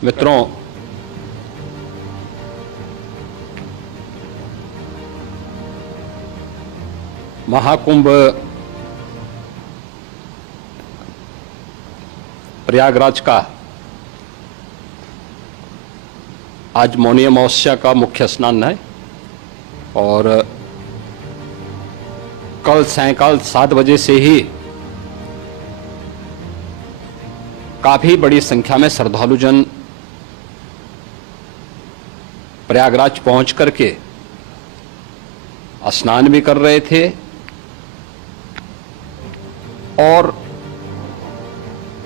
मित्रों, महाकुंभ प्रयागराज का आज मौनी अमावस्या का मुख्य स्नान है और कल सायंकाल 7 बजे से ही काफी बड़ी संख्या में श्रद्धालुजन प्रयागराज पहुंच करके स्नान भी कर रहे थे और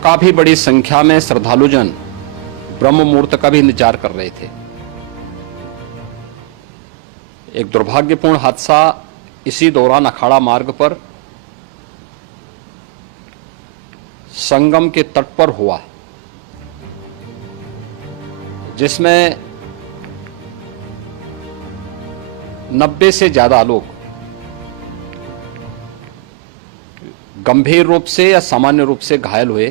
काफी बड़ी संख्या में श्रद्धालुजन ब्रह्म मुहूर्त का भी इंतजार कर रहे थे। एक दुर्भाग्यपूर्ण हादसा इसी दौरान अखाड़ा मार्ग पर संगम के तट पर हुआ, जिसमें 90 से ज्यादा लोग गंभीर रूप से या सामान्य रूप से घायल हुए।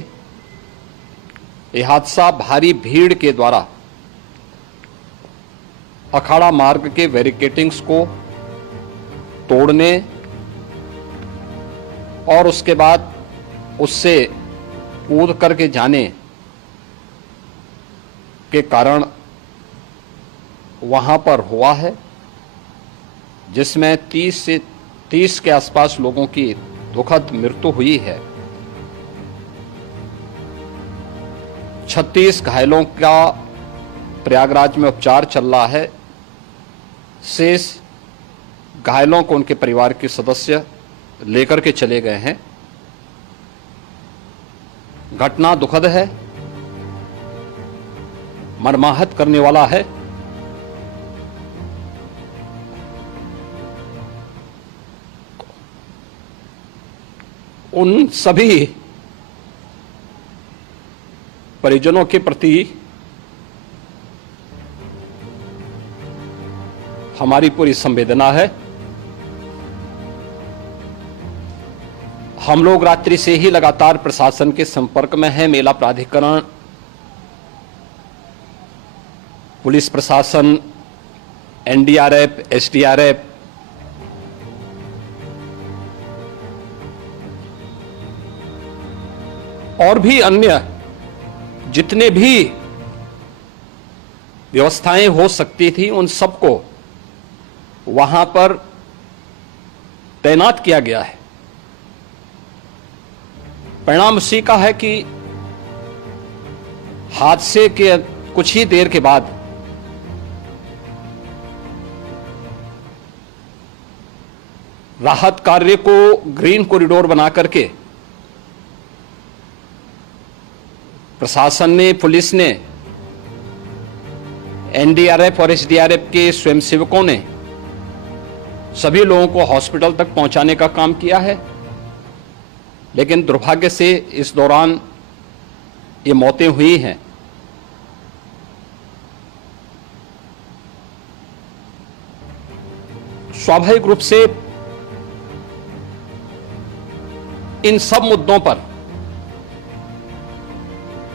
यह हादसा भारी भीड़ के द्वारा अखाड़ा मार्ग के बैरिकेडिंग्स को तोड़ने और उसके बाद उससे कूद करके जाने के कारण वहां पर हुआ है, जिसमें 30 के आसपास लोगों की दुखद मृत्यु हुई है। 36 घायलों का प्रयागराज में उपचार चल रहा है। शेष घायलों को उनके परिवार के सदस्य लेकर के चले गए हैं। घटना दुखद है, मर्माहत करने वाला है। उन सभी परिजनों के प्रति हमारी पूरी संवेदना है। हम लोग रात्रि से ही लगातार प्रशासन के संपर्क में हैं। मेला प्राधिकरण, पुलिस प्रशासन, एनडीआरएफ, एसडीआरएफ, और भी अन्य जितने भी व्यवस्थाएं हो सकती थी उन सबको वहां पर तैनात किया गया है। परिणाम उसी का है कि हादसे के कुछ ही देर के बाद राहत कार्य को ग्रीन कॉरिडोर बना करके प्रशासन ने, पुलिस ने, एनडीआरएफ और एसडीआरएफ के स्वयंसेवकों ने सभी लोगों को हॉस्पिटल तक पहुंचाने का काम किया है। लेकिन दुर्भाग्य से इस दौरान ये मौतें हुई हैं। स्वाभाविक रूप से इन सब मुद्दों पर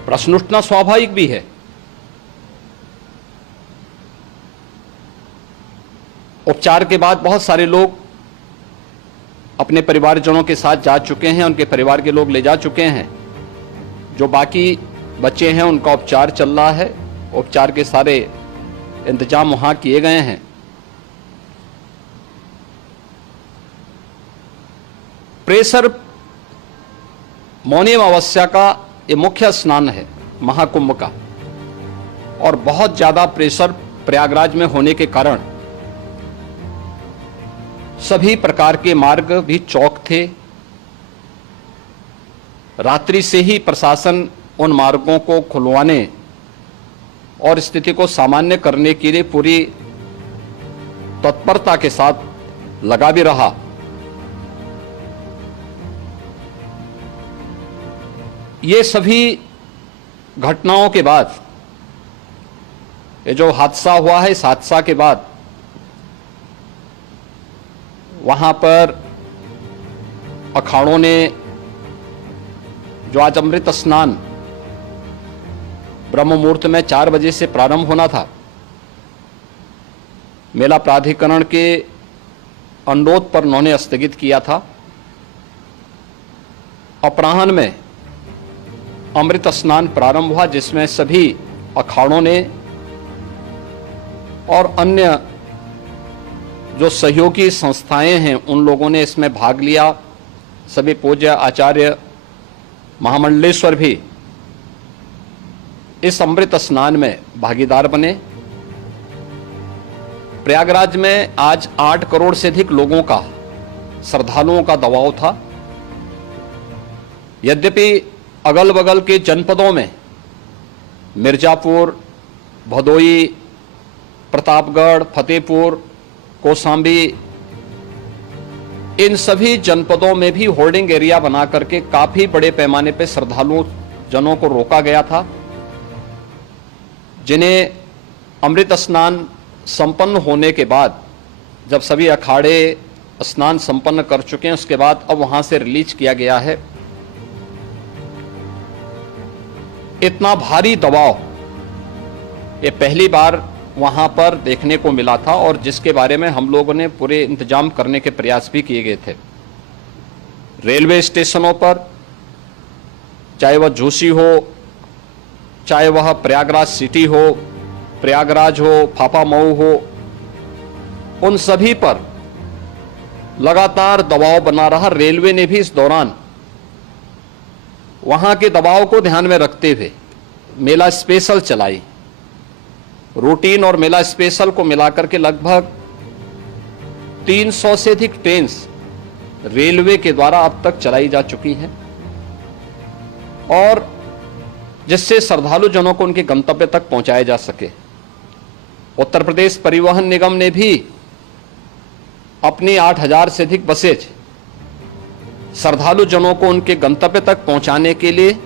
प्रश्न उठना स्वाभाविक भी है। उपचार के बाद बहुत सारे लोग अपने परिवारजनों के साथ जा चुके हैं, उनके परिवार के लोग ले जा चुके हैं। जो बाकी बच्चे हैं उनका उपचार चल रहा है। उपचार के सारे इंतजाम वहां किए गए हैं। प्रेशर मौनी अमावस्या का ये मुख्य स्नान है महाकुंभ का, और बहुत ज्यादा प्रेशर प्रयागराज में होने के कारण सभी प्रकार के मार्ग भी चौक थे। रात्रि से ही प्रशासन उन मार्गों को खुलवाने और स्थिति को सामान्य करने के लिए पूरी तत्परता के साथ लगा भी रहा। ये सभी घटनाओं के बाद, ये जो हादसा हुआ है, इस हादसा के बाद वहां पर अखाड़ों ने जो आज अमृत स्नान ब्रह्म मुहूर्त में 4 बजे से प्रारंभ होना था। मेला प्राधिकरण के अनुरोध पर उन्होंने स्थगित किया था। अपराह्न में अमृत स्नान प्रारंभ हुआ, जिसमें सभी अखाड़ों ने और अन्य जो सहयोगी संस्थाएं हैं उन लोगों ने इसमें भाग लिया। सभी पूज्य आचार्य महामंडलेश्वर भी इस अमृत स्नान में भागीदार बने। प्रयागराज में आज 8 करोड़ से अधिक लोगों का, श्रद्धालुओं का दबाव था। यद्यपि अगल बगल के जनपदों में मिर्जापुर, भदोई, प्रतापगढ़, फतेहपुर, कौशाम्बी, इन सभी जनपदों में भी होर्डिंग एरिया बना करके काफी बड़े पैमाने पर श्रद्धालुओं जनों को रोका गया था, जिन्हें अमृत स्नान संपन्न होने के बाद, जब सभी अखाड़े स्नान संपन्न कर चुके हैं, उसके बाद अब वहां से रिलीज किया गया है। इतना भारी दबाव ये पहली बार वहां पर देखने को मिला था, और जिसके बारे में हम लोगों ने पूरे इंतजाम करने के प्रयास भी किए गए थे। रेलवे स्टेशनों पर, चाहे वह झूसी हो, चाहे वह प्रयागराज सिटी हो, प्रयागराज हो, फाफामऊ हो, उन सभी पर लगातार दबाव बना रहा। रेलवे ने भी इस दौरान वहां के दबाव को ध्यान में रखते हुए मेला स्पेशल चलाई। रूटीन और मेला स्पेशल को मिलाकर के लगभग 300 से अधिक ट्रेन रेलवे के द्वारा अब तक चलाई जा चुकी हैं, और जिससे श्रद्धालु जनों को उनके गंतव्य तक पहुंचाया जा सके। उत्तर प्रदेश परिवहन निगम ने भी अपनी 8000 से अधिक बसेज श्रद्धालु जनों को उनके गंतव्य तक पहुंचाने के लिए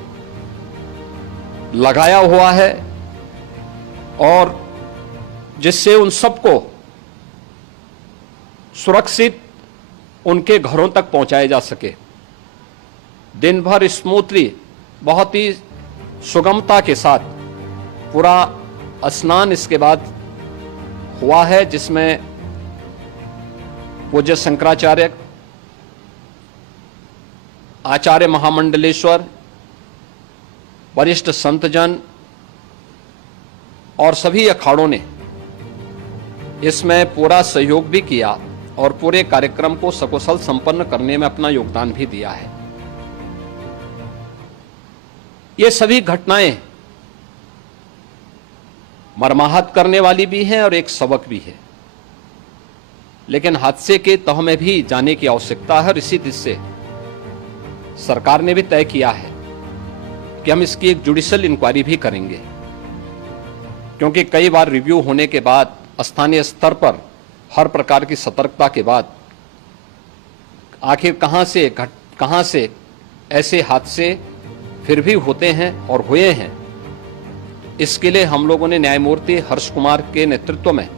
लगाया हुआ है, और जिससे उन सबको सुरक्षित उनके घरों तक पहुंचाया जा सके। दिन भर स्मूथली, बहुत ही सुगमता के साथ पूरा स्नान इसके बाद हुआ है, जिसमें पूज्य शंकराचार्य, आचार्य महामंडलेश्वर, वरिष्ठ संतजन और सभी अखाड़ों ने इसमें पूरा सहयोग भी किया और पूरे कार्यक्रम को सकुशल संपन्न करने में अपना योगदान भी दिया है। ये सभी घटनाएं मर्माहत करने वाली भी हैं और एक सबक भी है, लेकिन हादसे के तह में भी जाने की आवश्यकता है, और इसी दिशा से सरकार ने भी तय किया है कि हम इसकी एक जुडिशियल इंक्वायरी भी करेंगे, क्योंकि कई बार रिव्यू होने के बाद स्थानीय स्तर पर हर प्रकार की सतर्कता के बाद आखिर कहां से ऐसे हादसे फिर भी होते हैं और हुए हैं। इसके लिए हम लोगों ने न्यायमूर्ति हर्ष कुमार के नेतृत्व में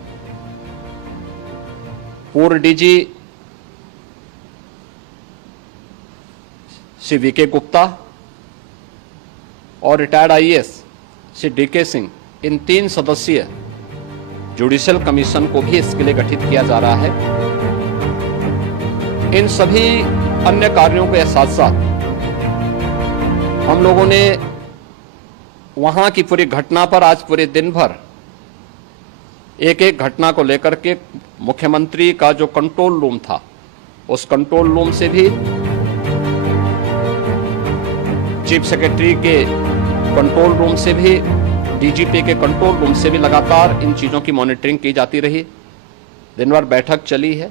पूर्व डीजी श्री वीके गुप्ता और retired IAS Shri DK Singh, इन 3 सदस्यीय जुडिशियल कमीशन को भी इसके लिए गठित किया जा रहा है। इन सभी अन्य कार्यों के साथ साथ हम लोगों ने वहां की पूरी घटना पर आज पूरे दिन भर एक एक घटना को लेकर के मुख्यमंत्री का जो कंट्रोल रूम था, उस कंट्रोल रूम से भी, चीफ सेक्रेटरी के कंट्रोल रूम से भी, डीजीपी के कंट्रोल रूम से भी लगातार इन चीज़ों की मॉनिटरिंग की जाती रही। दिन भर बैठक चली है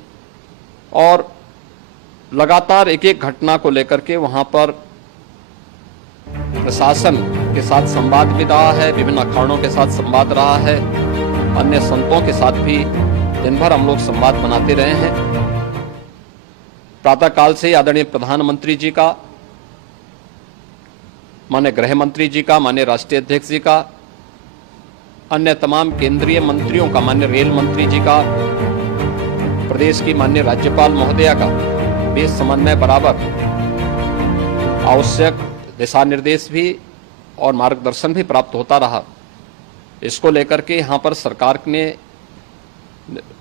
और लगातार एक एक घटना को लेकर के वहां पर प्रशासन के साथ संवाद भी रहा है, विभिन्न अखाड़ों के साथ संवाद रहा है, अन्य संतों के साथ भी दिन भर हम लोग संवाद बनाते रहे हैं। प्रातःकाल से आदरणीय प्रधानमंत्री जी का, माननीय गृह मंत्री जी का, माननीय राष्ट्रीय अध्यक्ष जी का, अन्य तमाम केंद्रीय मंत्रियों का, माननीय रेल मंत्री जी का, प्रदेश की माननीय राज्यपाल महोदया का भी समन्वय बराबर आवश्यक दिशा निर्देश भी और मार्गदर्शन भी प्राप्त होता रहा। इसको लेकर के यहाँ पर सरकार ने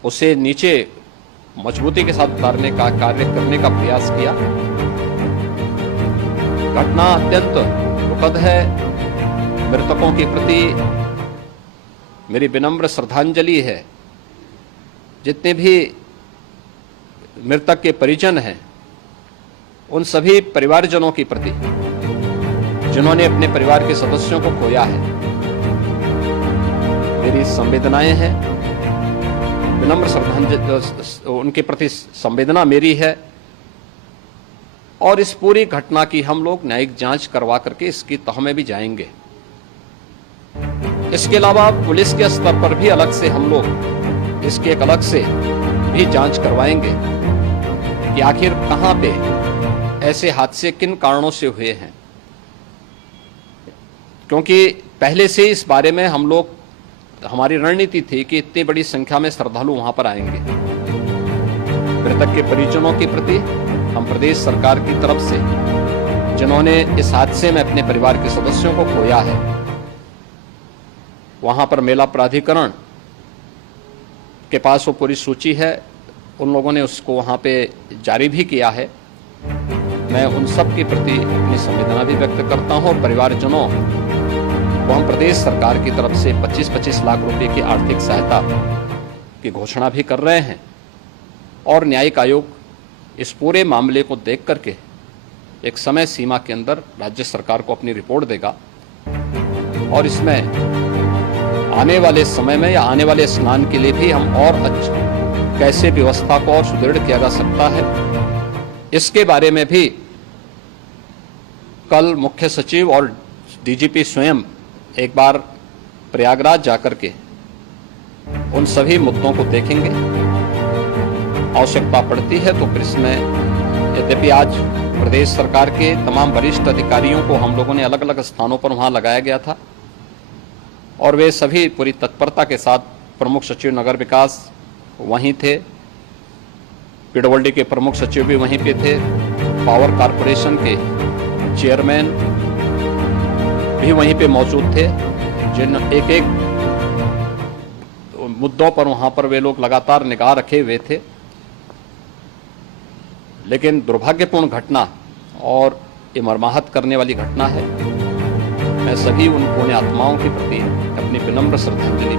उसे नीचे मजबूती के साथ उतारने का कार्य करने का प्रयास किया। घटना अत्यंत दुखद है। मृतकों के प्रति मेरी विनम्र श्रद्धांजलि है। जितने भी मृतक के परिजन हैं, उन सभी परिवारजनों के प्रति जिन्होंने अपने परिवार के सदस्यों को खोया है, मेरी संवेदनाएं हैं। विनम्र श्रद्धांजलि उनके प्रति संवेदना मेरी है। और इस पूरी घटना की हम लोग न्यायिक जांच करवा करके इसकी तह में भी जाएंगे। इसके अलावा पुलिस के स्तर पर भी अलग से हम लोग इसकी एक अलग से भी जांच करवाएंगे कि आखिर कहां पे ऐसे हादसे किन कारणों से हुए हैं, क्योंकि पहले से इस बारे में हम लोग हमारी रणनीति थी कि इतनी बड़ी संख्या में श्रद्धालु वहां पर आएंगे। मृतक के परिजनों के प्रति हम प्रदेश सरकार की तरफ से, जिन्होंने इस हादसे में अपने परिवार के सदस्यों को खोया है, वहां पर मेला प्राधिकरण के पास वो पूरी सूची है, उन लोगों ने उसको वहां पे जारी भी किया है। मैं उन सब के प्रति अपनी संवेदना भी व्यक्त करता हूं और परिवारजनों को हम प्रदेश सरकार की तरफ से 25-25 लाख रुपए की आर्थिक सहायता की घोषणा भी कर रहे हैं। और न्यायिक आयोग इस पूरे मामले को देख करके एक समय सीमा के अंदर राज्य सरकार को अपनी रिपोर्ट देगा और इसमें आने वाले समय में या आने वाले स्नान के लिए भी हम और कैसे व्यवस्था को और सुदृढ़ किया जा सकता है, इसके बारे में भी कल मुख्य सचिव और डीजीपी स्वयं एक बार प्रयागराज जाकर के उन सभी मुद्दों को देखेंगे। आवश्यकता पड़ती है तो फिर इसमें, यद्यपि आज प्रदेश सरकार के तमाम वरिष्ठ अधिकारियों को हम लोगों ने अलग अलग स्थानों पर वहां लगाया गया था और वे सभी पूरी तत्परता के साथ, प्रमुख सचिव नगर विकास वहीं थे, पीडब्ल्यूडी के प्रमुख सचिव भी वहीं पे थे, पावर कारपोरेशन के चेयरमैन भी वहीं पे मौजूद थे, जिन एक एक मुद्दों पर वहां पर वे लोग लगातार निगाह रखे हुए थे। लेकिन दुर्भाग्यपूर्ण घटना और ये मर्माहत करने वाली घटना है। मैं सभी उन पुण्य आत्माओं के प्रति अपनी विनम्र श्रद्धांजलि